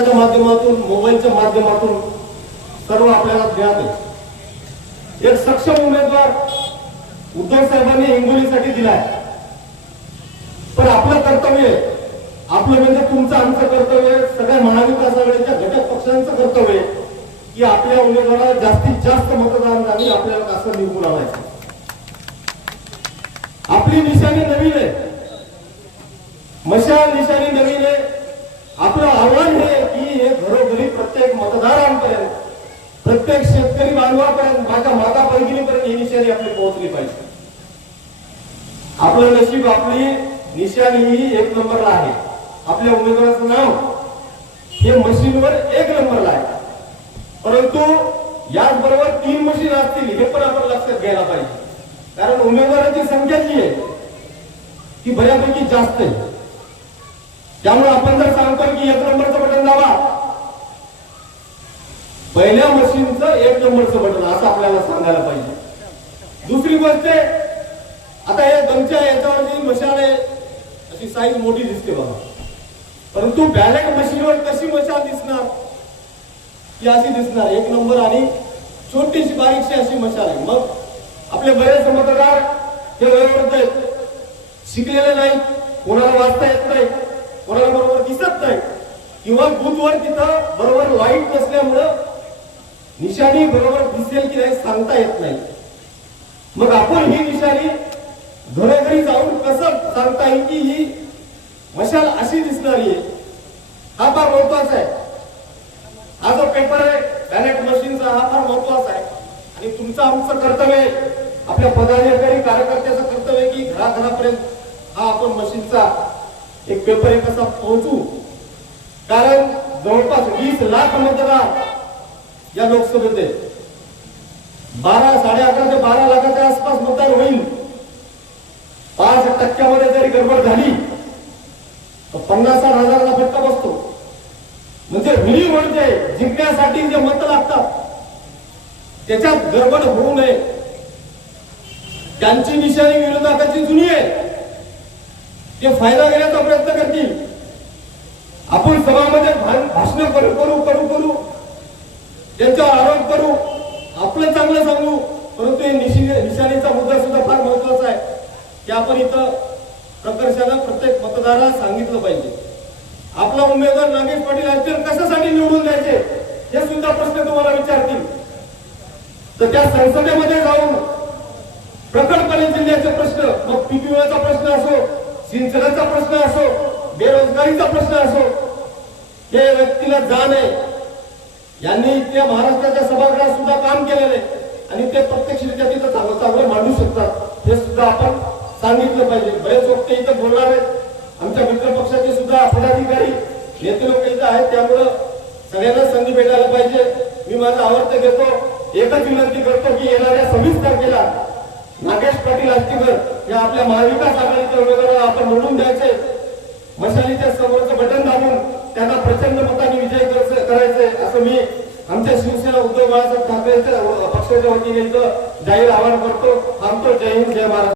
माध्यमातून मोबाईलच्या माध्यमातून सर्व आपल्याला ज्ञात आहे। एक सक्षम उमेदवार उद्धव साहेबांनी हिंगोलीसाठी दिलाय, पण आपलं कर्तव्य, आपलं म्हणजे तुमचं आमचं कर्तव्य, सगळ्या महाविकास आघाडीच्या घटक पक्षांचं कर्तव्य की आपल्या उमेदवाराला जास्तीत जास्त मतदानाने आपल्याला कसं निवडून आणायचं। आपली निशाणी नवीन आहे, मशाल निशाणी नवीन आहे। आपलं आव्हान हे की हे घरोघरी प्रत्येक मतदारांपर्यंत, प्रत्येक शेतकरी बांधवापर्यंत, माझ्या माता भगिनीपर्यंत ही निशाणी आपली पोहोचली पाहिजे। आपलं नशीब, आपली निशाणी ही एक नंबरला आहे। आपल्या उमेदवाराचं नाव हे मशीनवर एक नंबरला आहे, परंतु याचबरोबर 3 मशीन असतील हे पण आपण लक्षात घ्यायला पाहिजे, कारण उमेदवारांची संख्या जी आहे ती बऱ्यापैकी जास्त आहे। त्यामुळे आपण जर सांगतो की 1 नंबरचं बटन दाबा, पहिल्या मशीनचं 1 नंबरचं बटन असं आपल्याला सांगायला पाहिजे। दुसरी गोष्ट, आता हे गमच्या याच्यावरची मशाल आहे, अशी साईज मोठी दिसते बघा, परंतु बॅलेट मशीनवर कशी मशाल दिसणार, ती अशी दिसणार 1 नंबर आणि छोटीशी बारीकशी अशी मशाल आहे। मग आपले बरेच मतदार हे वयोवृद्ध आहेत, शिकलेले नाही, कोणाला वाचता येत नाही, कोणाला बरोबर दिसत नाही, किंवा बूथवर तिथं बरोबर लाईट नसल्यामुळं निशाणी बरोबर दिसेल की नाही सांगता येत नाही। मग आपण ही निशाणी घरोघरी जाऊन कसं सांगता येईल की ही मशाल अशी दिसणारी आहे, हा फार महत्वाचा आहे। हा जो पेपर आहे बॅलेट मशीनचा, हा फार महत्वाचा आहे आणि तुमचं आमचं कर्तव्य आहे, आपल्या पदाधिकारी कार्यकर्त्याचं कर्तव्य आहे की घराघरापर्यंत हा आपण मशीनचा एक पेपर आहे कसा पोहोचू, कारण जवळपास 20 लाख मतदार या लोकसभेत आहे। 11.5 ते 12 लाखाच्या आसपास मतदान होईल। 5% जरी गडबड झाली तर 50-60 हजाराचा फटका बसतो। म्हणजे रिली म्हणजे जिंकण्यासाठी जे मत लागतात त्याच्यात गडबड होऊ नये। त्यांची निशाणी विरोधकाची जुनी आहे, ते फायदा घेण्याचा प्रयत्न करतील। आपण सभामध्ये भाषण करू त्यांच्यावर आरोप करू, आपलं चांगलं सांगू, परंतु निशाणीचा मुद्दा सुद्धा फार महत्वाचा आहे की आपण इथं प्रकर्षानं प्रत्येक मतदाराला सांगितलं पाहिजे। आपला उमेदवार नागेश पाटील असतील कशासाठी निवडून द्यायचे हे सुद्धा प्रश्न तुम्हाला विचारतील, तर त्या संसदेमध्ये जाऊन प्रकटपणे जिल्ह्याचे प्रश्न, मग पीपीओचा प्रश्न असो, सिंचनाचा प्रश्न असो, बेरोजगारीचा प्रश्न असो, हे व्यक्तीला जाण आहे। यांनी त्या महाराष्ट्राच्या सभागृहात सुद्धा काम केलेलं आहे आणि ते प्रत्यक्षरित्या तिथं चांगलं मांडू शकतात, हे सुद्धा आपण सांगितलं पाहिजे। बरेच लोक इथं बोलणार आहेत, आमच्या मित्र पक्षाचे सुद्धा पदाधिकारी नेते लोक इथं आहेत, त्यामुळं सगळ्यांना संधी भेटायला पाहिजे। मी माझं आवर्त घेतो, एकच विनंती करतो की येणाऱ्या 26 तारखेला नागेश पाटील आष्टीकर या आपल्या महाविकास आघाडीच्या उमेदवाराला आपण निवडून द्यायचे, मशालीच्या समोरचं बटन दाबून त्यांना प्रचंड मतांनी विजय करायचे, असं मी आमच्या शिवसेना उद्धव बाळासाहेब ठाकरे पक्षाच्या वतीने इथं जाहीर आवाहन करतो। थांबतो। जय हिंद, जय महाराष्ट्र।